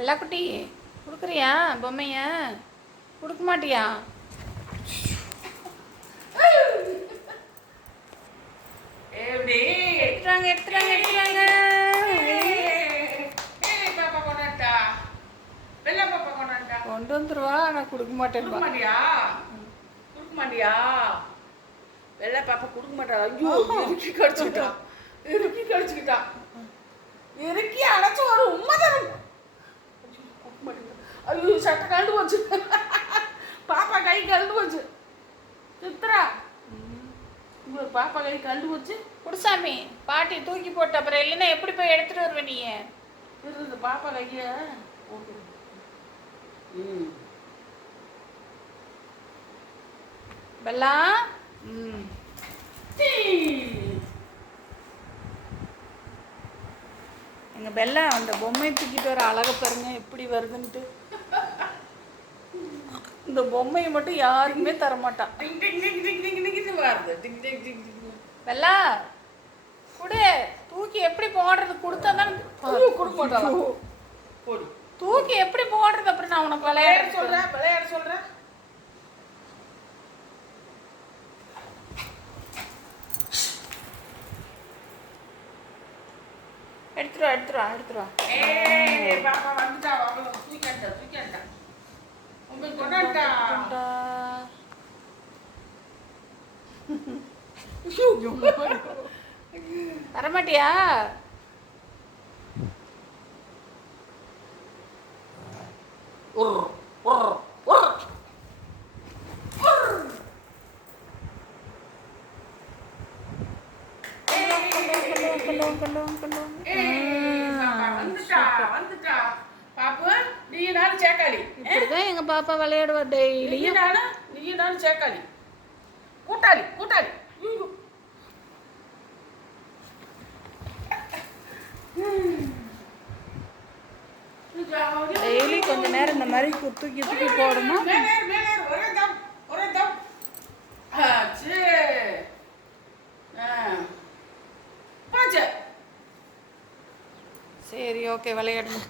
வெள்ளாக்குட்டி கொடுக்குறியா? பொம்மைய? கொடுக்க மாட்டியா? எடுத்துறாங்க எடுத்துறாங்க எடுத்துறாங்க. கொண்டு வந்துருவா நான் கொடுக்க கொடுக்க மாட்டேன் மாட்டியா? கொடுக்க மாட்டியா? வெள்ளை பாப்பா கொடுக்க மாட்டா. ஐயோ இறுக்கி கடிச்சுக்கிட்டான் இறுக்கி கடிச்சுக்கிட்டான் இறுக்கி அடைச்சு ஒரு உண்மை கொடுக்க ஐயோ சட்டை கழண்டு போச்சு. பாப்பா கை கழண்டு போச்சு. சித்ரா இங்க ஒரு பாப்பா கை கழண்டு போச்சு. குடுசாமி பாட்டி தூக்கி போட்ட அப்புறம் இல்லைன்னா எப்படி போய் எடுத்துட்டு வருவ நீ? இரு, இந்த பாப்பா கைய. ம். பெல்லா? ம். டீ. எங்க பெல்லா அந்த பொம்மை தூக்கிட்டு வர அழக பாருங்க எப்படி வருதுன்ட்டு இந்த பொம்மையை மட்டும் யாருக்குமே தர மாட்டான் டிங் டிங் டிங் டிங் டிங் டிங்னு வருது. டிங் டிங் டிங் டிங். பெல்லா குடு தூக்கி எப்படி போடுறது கொடுத்தா தானே கொடுக்க மாட்டாளா? போடு. தூக்கி எப்படி போடுறது அப்புறம் நான் உனக்கு விளையாட சொல்றேன், விளையாட சொல்றேன். எடுத்துருவா எடுத்துருவா எடுத்துருவா ஏய், பாப்பா வந்துட்டா, அவளை தூக்கியாண்டா, தூக்கியாண்டா. உங்களுக்கு கொண்டாண்டா. கொண்டா. வரமாட்டியா உர்ர், உர்ர், உர்ர். கண்டோம், கண்டோம், கண்டோம். ஏய், பாப்பா வந்துட்டா, வந்துட்டா. பாப்பு, நீயும் நானும் சேக்காளி. இப்படிதான் எங்க பாப்பா விளையாடுவா டெய்லியும் நீயும் நானும் சேக்காளி. கூட்டாளி கூட்டாளி. டெய்லி கொஞ்ச நேரம் இந்த மாதிரி தூக்கி தூக்கி போடணும். சரி ஓகே விளையாடுங்க.